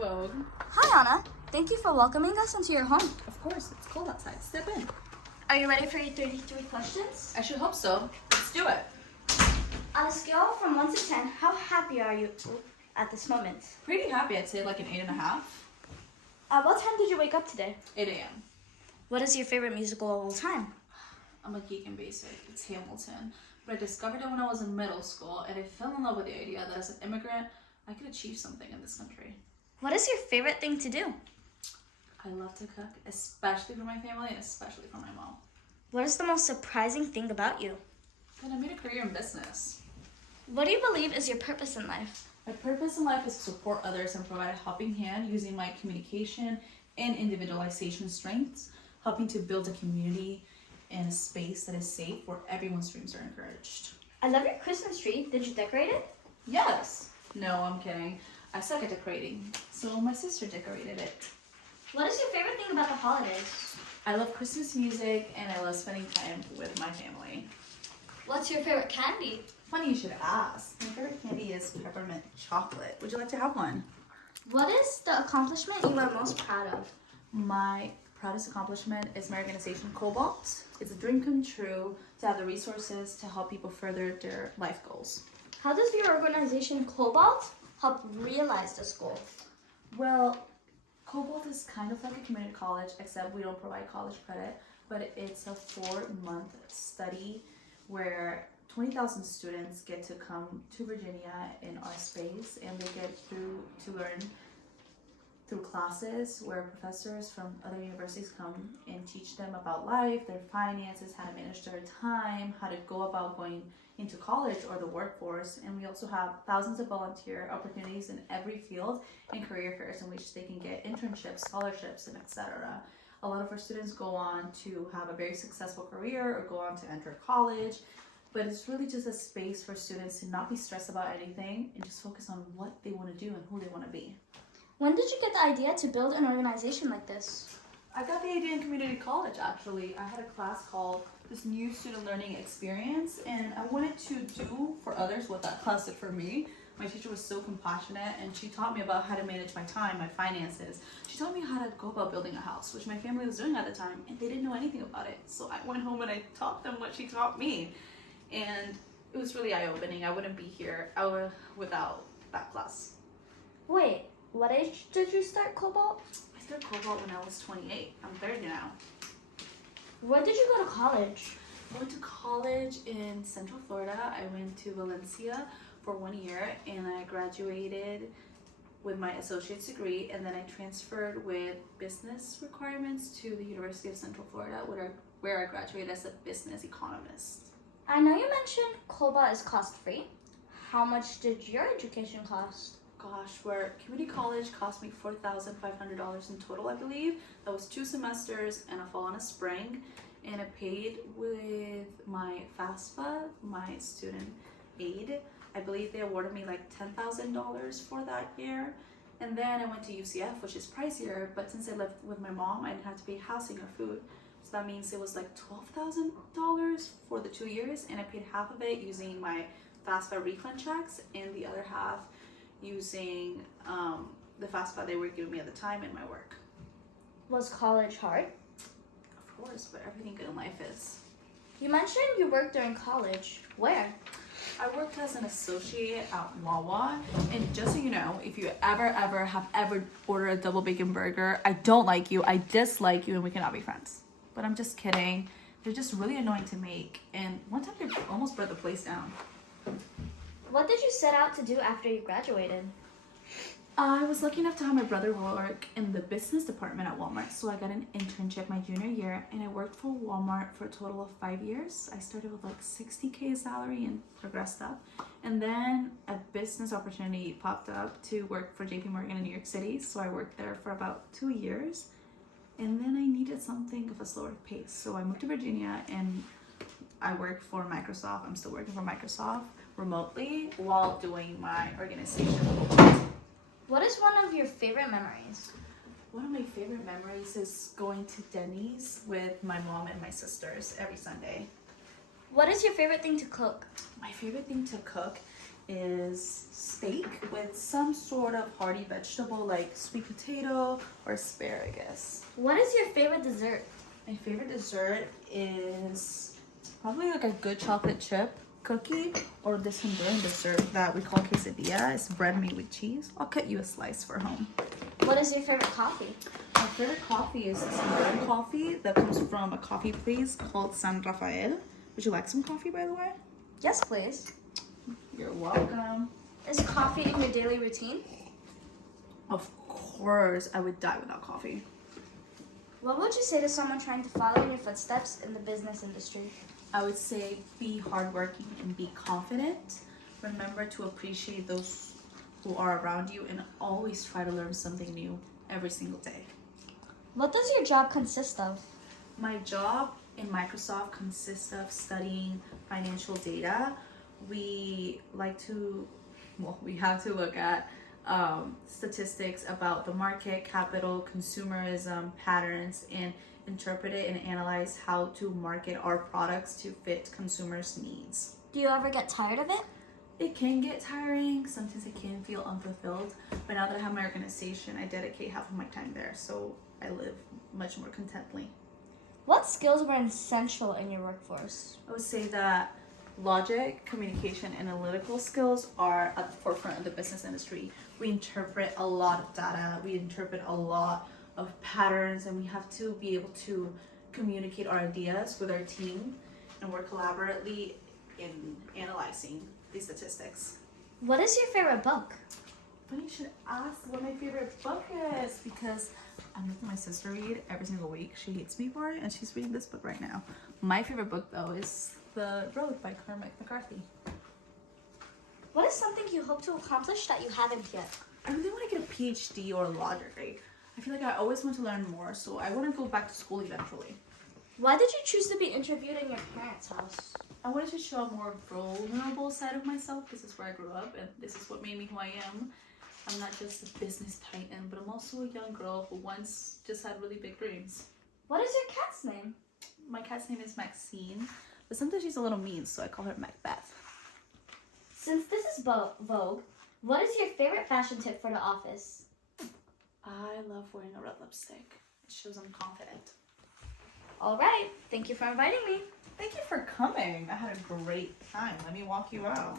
Vogue. Hi, Anna. Thank you for welcoming us into your home. Of course, it's cold outside. Step in. Are you ready for your 33 questions? I should hope so. Let's do it. On a scale from 1 to 10, how happy are you at this moment? Pretty happy. I'd say like an 8.5. At what time did you wake up today? 8 a.m. What is your favorite musical of all time? I'm a geek and basic. It's Hamilton. But I discovered it when I was in middle school, and I fell in love with the idea that as an immigrant, I could achieve something in this country. What is your favorite thing to do? I love to cook, especially for my family and especially for my mom. What is the most surprising thing about you? And I made a career in business. What do you believe is your purpose in life? My purpose in life is to support others and provide a helping hand using my communication and individualization strengths, helping to build a community and a space that is safe where everyone's dreams are encouraged. I love your Christmas tree. Did you decorate it? Yes. No, I'm kidding. I suck at decorating, so my sister decorated it. What is your favorite thing about the holidays? I love Christmas music and I love spending time with my family. What's your favorite candy? Funny you should ask. My favorite candy is peppermint chocolate. Would you like to have one? What is the accomplishment you are most proud of? My proudest accomplishment is my organization Cobalt. It's a dream come true to have the resources to help people further their life goals. How does your organization Cobalt help realize this goal? Well, Cobalt is kind of like a community college, except we don't provide college credit, but it's a 4-month study where 20,000 students get to come to Virginia in our space, and they get to learn through classes where professors from other universities come and teach them about life, their finances, how to manage their time, how to go about going into college or the workforce. And we also have thousands of volunteer opportunities in every field and career fairs in which they can get internships, scholarships, and etc. A lot of our students go on to have a very successful career or go on to enter college, but it's really just a space for students to not be stressed about anything and just focus on what they want to do and who they want to be. When did you get the idea to build an organization like this? I got the idea in community college, actually. I had a class called this new student learning experience, and I wanted to do for others what that class did for me. My teacher was so compassionate, and she taught me about how to manage my time, my finances. She taught me how to go about building a house, which my family was doing at the time, and they didn't know anything about it. So I went home and I taught them what she taught me, and it was really eye-opening. I wouldn't be here without that class. Wait, what age did you start Cobalt? I started Cobalt when I was 28. I'm 30 now. Where did you go to college? I went to college in Central Florida. I went to Valencia for 1 year, and I graduated with my associate's degree, and then I transferred with business requirements to the University of Central Florida, where I graduated as a business economist. I know you mentioned Cobalt is cost-free. How much did your education cost? Gosh, where community college cost me $4,500 in total, I believe. That was 2 semesters and a fall and a spring. And I paid with my FAFSA, my student aid. I believe they awarded me like $10,000 for that year. And then I went to UCF, which is pricier, but since I lived with my mom, I didn't have to pay housing or food. So that means it was like $12,000 for the 2 years, and I paid half of it using my FAFSA refund checks and the other half using the FAFSA they were giving me at the time in my work. Was college hard? Of course, but everything good in life is. You mentioned you worked during college. Where? I worked as an associate at Wawa, and just so you know, if you ever ordered a double bacon burger, I don't like you, I dislike you, and we cannot be friends. But I'm just kidding. They're just really annoying to make, and one time they almost burned the place down. What did you set out to do after you graduated? I was lucky enough to have my brother work in the business department at Walmart, so I got an internship my junior year, and I worked for Walmart for a total of 5 years. I started with like $60K salary and progressed up, and then a business opportunity popped up to work for JP in New York City, so I worked there for about 2 years, and then I needed something of a slower pace, so I moved to Virginia, and I worked for Microsoft. I'm still working for Microsoft remotely while doing my organization. What is one of your favorite memories? One of my favorite memories is going to Denny's with my mom and my sisters every Sunday. What is your favorite thing to cook? My favorite thing to cook is steak with some sort of hearty vegetable like sweet potato or asparagus. What is your favorite dessert? My favorite dessert is probably like a good chocolate chip cookie or this Honduran dessert that we call quesadilla. It's bread made with cheese. I'll cut you a slice for home. What is your favorite coffee? My favorite coffee is this Honduran coffee that comes from a coffee place called San Rafael. Would you like some coffee, by the way? Yes, please. You're welcome. Is coffee in your daily routine? Of course, I would die without coffee. What would you say to someone trying to follow in your footsteps in the business industry? I would say be hardworking and be confident. Remember to appreciate those who are around you and always try to learn something new every single day. What does your job consist of? My job in Microsoft consists of studying financial data. We have to look at statistics about the market, capital, consumerism, patterns, and interpret it and analyze how to market our products to fit consumers' needs. Do you ever get tired of it? It can get tiring. Sometimes it can feel unfulfilled. But now that I have my organization, I dedicate half of my time there. So I live much more contently. What skills were essential in your workforce? I would say that logic, communication, and analytical skills are at the forefront of the business industry. We interpret a lot of data, we interpret a lot of patterns, and we have to be able to communicate our ideas with our team and work collaboratively in analyzing these statistics. What is your favorite book? Funny you should ask what my favorite book is because I'm making my sister read every single week. She hates me for it, and she's reading this book right now. My favorite book, though, is The Road by Cormac McCarthy. What is something you hope to accomplish that you haven't yet? I really want to get a PhD or a law degree. I feel like I always want to learn more, so I want to go back to school eventually. Why did you choose to be interviewed in your parents' house? I wanted to show a more vulnerable side of myself. This is where I grew up, and this is what made me who I am. I'm not just a business titan, but I'm also a young girl who once just had really big dreams. What is your cat's name? My cat's name is Maxine, but sometimes she's a little mean, so I call her Macbeth. Since this is Vogue, what is your favorite fashion tip for the office? I love wearing a red lipstick. It shows I'm confident. All right. Thank you for inviting me. Thank you for coming. I had a great time. Let me walk you out.